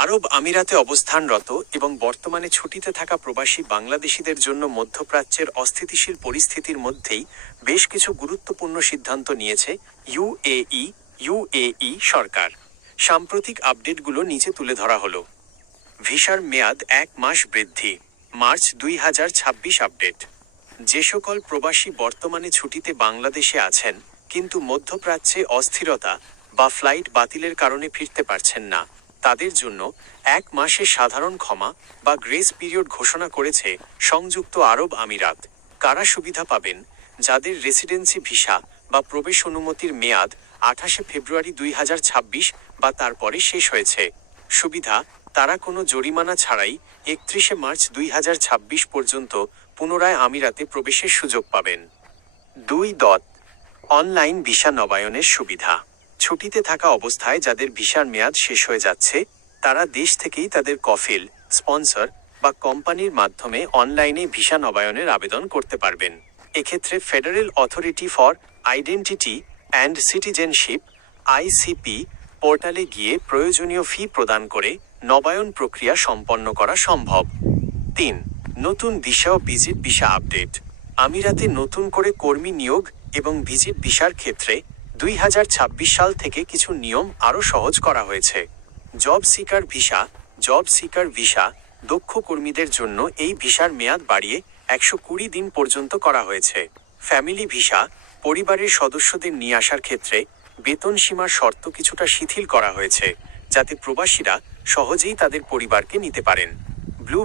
আরব আমিরাতে অবস্থানরত এবং বর্তমানে ছুটিতে থাকা প্রবাসী বাংলাদেশিদের জন্য মধ্যপ্রাচ্যের অস্থিতিশীল পরিস্থিতির মধ্যেই বেশ কিছু গুরুত্বপূর্ণ সিদ্ধান্ত নিয়েছে ইউএই সরকার। সাম্প্রতিক আপডেটগুলো নিচে তুলে ধরা হলো। ভিসার মেয়াদ 1 মাস বৃদ্ধি, মার্চ 2026 আপডেট। যে সকল প্রবাসী বর্তমানে ছুটিতে বাংলাদেশে আছেন কিন্তু মধ্যপ্রাচ্যে অস্থিরতা বা ফ্লাইট বাতিলের কারণে ফিরতে পারছেন না, তাদের জন্য 1 মাসের সাধারণ ক্ষমা বা গ্রেস পিরিয়ড ঘোষণা করেছে সংযুক্ত আরব আমিরাত। কারা সুবিধা পাবেন? যাদের রেসিডেন্সি ভিসা বা প্রবেশ অনুমতির মেয়াদ 28 ফেব্রুয়ারি 2026 বা তারপরে শেষ হয়েছে। সুবিধা: তারা কোনো জরিমানা ছাড়াই 31 মার্চ 2026 পর্যন্ত পুনরায় আমিরাতে প্রবেশের সুযোগ পাবেন। 2. অনলাইন ভিসা নবায়নের সুবিধা। ছুটিতে থাকা অবস্থায় যাদের ভিসার মেয়াদ শেষ হয়ে যাচ্ছে, তারা দেশ থেকেই তাদের কফিল, স্পন্সর বা কোম্পানির মাধ্যমে অনলাইনে ভিসা নবায়নের আবেদন করতে পারবেন। এক্ষেত্রে federal authority for identity and citizenship ICP পোর্টালে গিয়ে প্রয়োজনীয় ফি প্রদান করে নবায়ন প্রক্রিয়া সম্পন্ন করা সম্ভব। 3. নতুন ভিসা ও ভিজিট ভিসা আপডেট। আমিরাতে নতুন করে কর্মী নিয়োগ এবং ভিজিট ভিসার ক্ষেত্রে 2026 সাল থেকে কিছু নিয়ম আরও সহজ করা হয়েছে। জব সিকার ভিসা দক্ষ কর্মীদের জন্য এই ভিসার মেয়াদ বাড়িয়ে 120 দিন পর্যন্ত করা হয়েছে। ফ্যামিলি ভিসা পরিবারের সদস্যদের নিয়ে আসার ক্ষেত্রে বেতন সীমার শর্ত কিছুটা শিথিল করা হয়েছে, যাতে প্রবাসীরা সহজেই তাদের পরিবারকে নিতে পারেন। ব্লু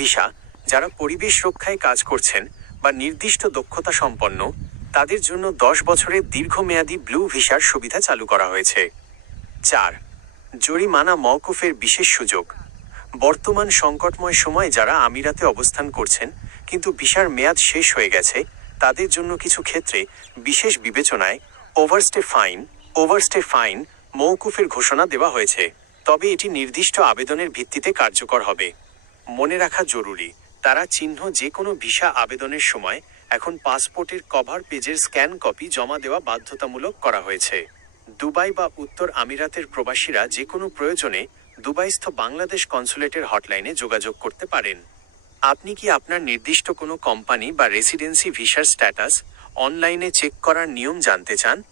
ভিসা যারা পরিবেশ রক্ষায় কাজ করছেন বা নির্দিষ্ট দক্ষতা সম্পন্ন, তাদের জন্য 10 বছরের দীর্ঘমেয়াদী ব্লু ভিসার সুবিধা চালু করা হয়েছে। 4. জরিমানা মওকুফের বিশেষ সুযোগ। বর্তমান সংকটময় সময়ে যারা আমিরাতে অবস্থান করছেন কিন্তু ভিসার মেয়াদ শেষ হয়ে গেছে, তাদের জন্য কিছু ক্ষেত্রে বিশেষ বিবেচনায় ওভারস্টে ফাইন মওকুফের ঘোষণা দেওয়া হয়েছে, তবে এটি নির্দিষ্ট আবেদনের ভিত্তিতে কার্যকর হবে। মনে রাখা জরুরি, তারা চিহ্ন যে কোনো ভিসা আবেদনের সময় এখন পাসপোর্টের কভার পেজের স্ক্যান কপি জমা দেওয়া বাধ্যতামূলক করা হয়েছে। দুবাই বা উত্তর আমিরাতের প্রবাসীরা যে কোনো প্রয়োজনে দুবাইস্থ বাংলাদেশ কনসুলেটের হটলাইনে যোগাযোগ করতে পারেন। আপনি কি আপনার নির্দিষ্ট কোনো কোম্পানি বা রেসিডেন্সি ভিসার স্ট্যাটাস অনলাইনে চেক করার নিয়ম জানতে চান?